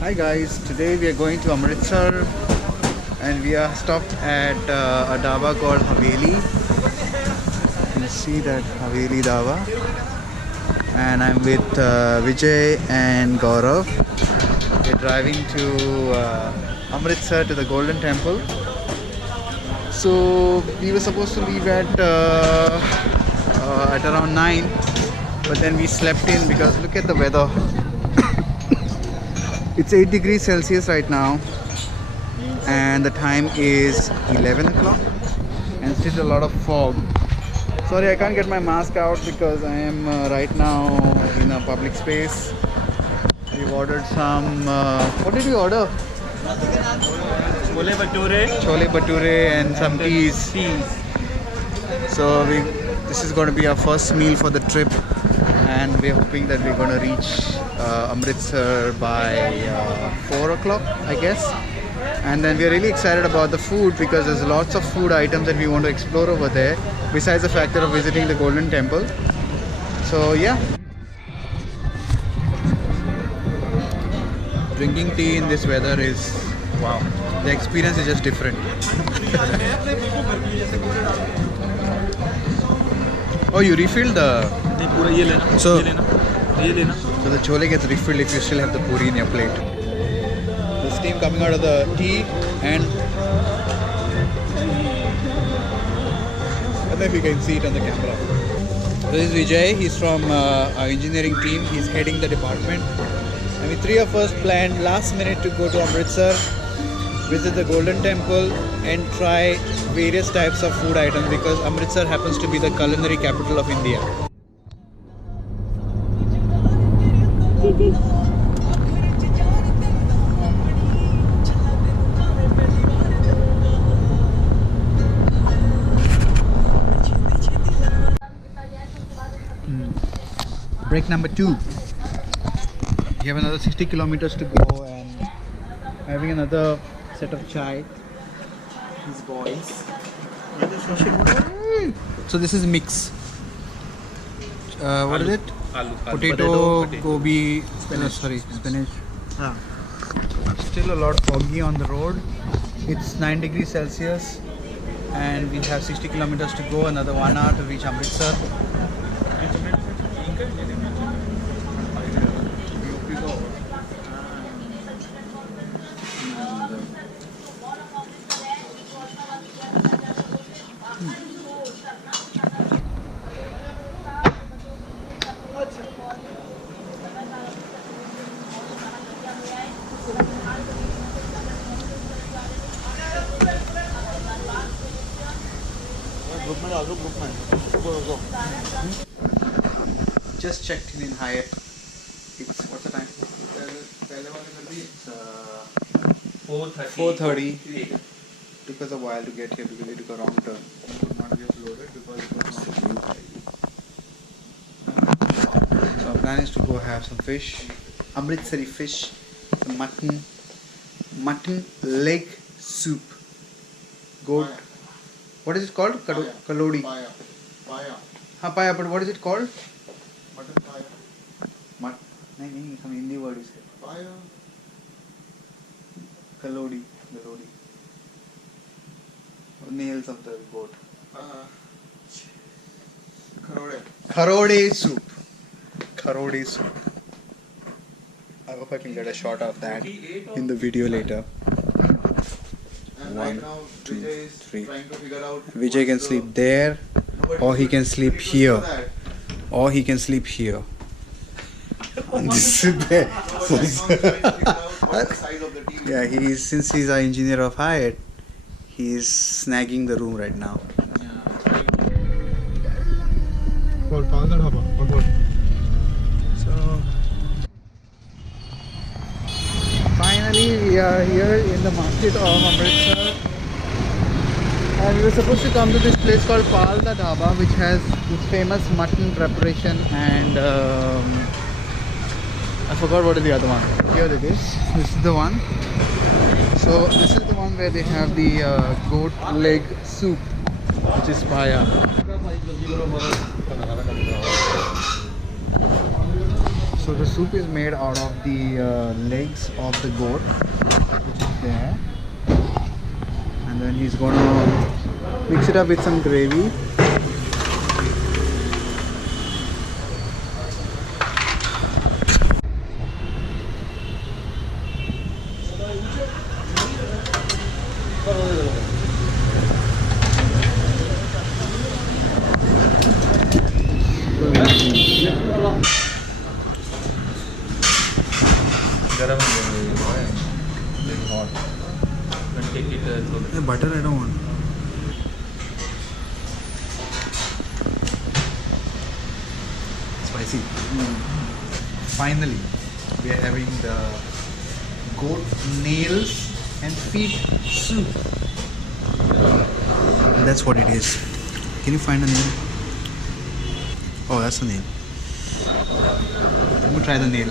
Hi guys, today we are going to Amritsar and we are stopped at a dhaba called Haveli. You can see that Haveli dhaba, and I'm with Vijay and Gaurav. We're driving to Amritsar to the Golden Temple. So we were supposed to leave at around 9, but then we slept in because look at the weather. It's 8 degrees Celsius right now and the time is 11 o'clock and still a lot of fog. Sorry, I can't get my mask out because I am right now in a public space. We've ordered some what did we order? Chole bhature and some teas. So this is going to be our first meal for the trip, and we're hoping that we're going to reach Amritsar by 4 o'clock, I guess. And then we're really excited about the food because there's lots of food items that we want to explore over there, besides the factor of visiting the Golden Temple. So yeah. Drinking tea in this weather is wow. The experience is just different. Oh, you refilled the... So the chole gets refilled if you still have the puri in your plate. The steam coming out of the tea, and I don't know if you can see it on the camera. This is Vijay. He's from our engineering team. He's heading the department. I mean, 3 of us planned last minute to go to Amritsar, visit the Golden Temple and try various types of food items because Amritsar happens to be the culinary capital of India. Break number 2. We have another 60 kilometers to go and having another set of chai. These boys. So this is mix. What is it? Potato, gobi, spinach. Spinach. Still a lot foggy on the road. It's 9 degrees Celsius and we have 60 kilometers to go, another 1 hour to reach Amritsar. Just checked in Hyatt. It's what's the time? It's 4:30. Took us a while to get here because we took a wrong turn. Not just loaded because it was so our plan is to go have some fish, Amritsari fish, the mutton leg soup. Goat. What is it called? Kalodi. Paya. But what is it called? Mutton paya. नहीं some Hindi word is it. Paya. Kalodi. Nails of the goat. Kharode soup. I hope I can get a shot of that in the video later. 1, 2, 3. Vijay can sleep there, or he can sleep here, This is there. Yeah, since he's an engineer of Hyatt, he's snagging the room right now. So finally we are here in the market of Amritsar, and we were supposed to come to this place called Pal Da Dhaba, which has this famous mutton preparation, and I forgot what is the other one. Here it is. This is the one. So this is the one where they have the goat leg soup, which is paya. So the soup is made out of the legs of the goat, which is there, and then he's gonna mix it up with some gravy. Butter I don't want. Spicy. Finally, we are having the goat nails and feet soup. And that's what it is. Can you find a nail? Oh, that's the nail. Let me try the nail.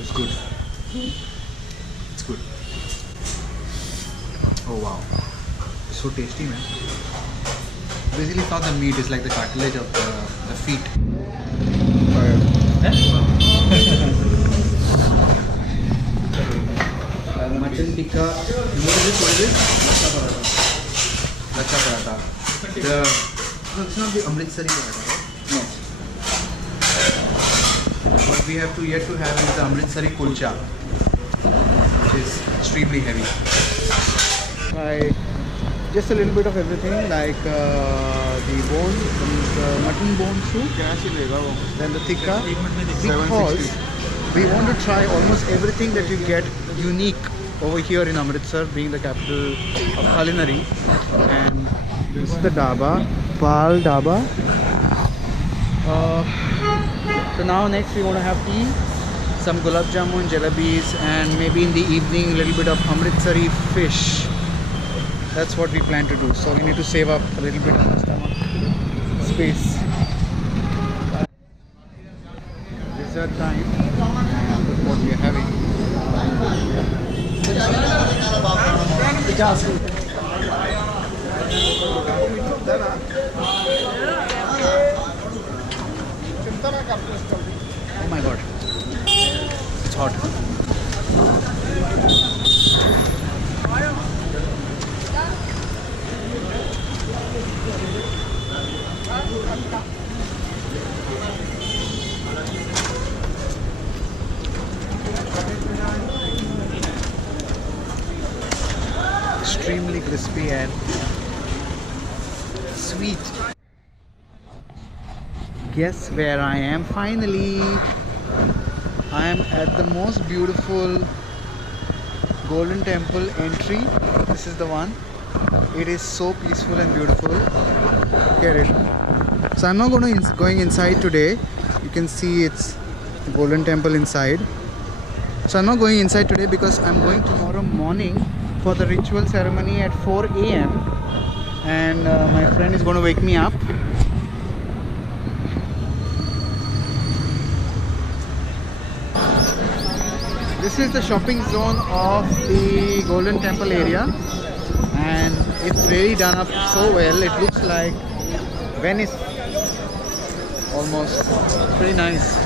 It's good. It's good. Oh wow. It's so tasty, man. Basically it's not the meat, it's like the cartilage of the feet. Mutton tikka. What is this? What is this? Lachha paratha. No, it's not the Amritsari paratha, right? No. What we have to yet to have is the Amritsari kulcha, which is extremely heavy. Just a little bit of everything, like the bone, the mutton bone soup, then the tikka, because we want to try almost everything that you get unique over here in Amritsar, being the capital of culinary. And this is the dhaba, Pal Dhaba. So now next we want to have tea, some gulab jamun, jalebis, and maybe in the evening a little bit of Amritsari fish. That's what we plan to do. So we need to save up a little bit of our stomach space. Dessert time. That's what we are having. Oh my god, it's hot. Extremely crispy and sweet. Guess where I am finally? I am at the most beautiful Golden Temple entry. This is the one. It is so peaceful and beautiful. Look at it. So I'm not going inside today. You can see it's Golden Temple inside. So I'm not going inside today because I'm going tomorrow morning for the ritual ceremony at 4 AM. And my friend is going to wake me up. This is the shopping zone of the Golden Temple area, and it's really done up so well. It looks like Venice almost. It's pretty nice.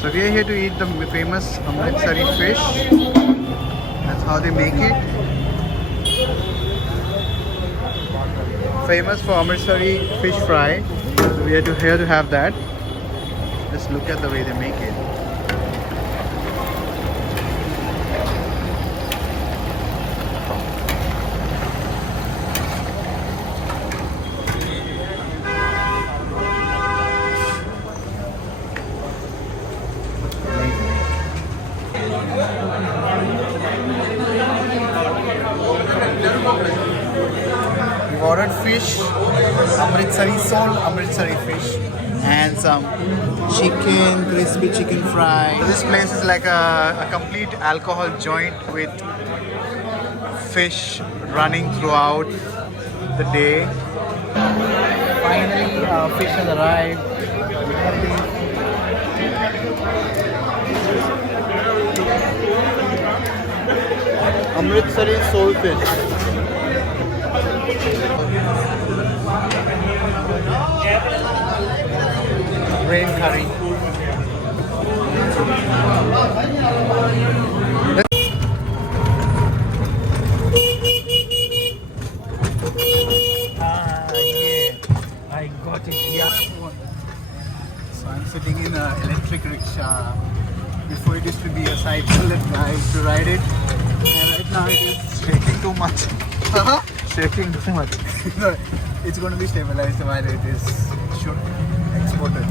So we are here to eat the famous Amritsari fish. That's how they make it. Famous for Amritsari fish fry. So we are here to have that. Just look at the way they make it. ordered fish, Amritsari sole Amritsari fish, and some chicken, crispy chicken fry. This place is like a complete alcohol joint with fish running throughout the day. Finally, fish has arrived. Amritsari sole fish. Brain curry. I got it, yeah. So I'm sitting in an electric rickshaw. Before it used to be a cycle and I used to ride it. And right now it is shaking too much. Shaking too much. It's going to be stabilized while it is exported.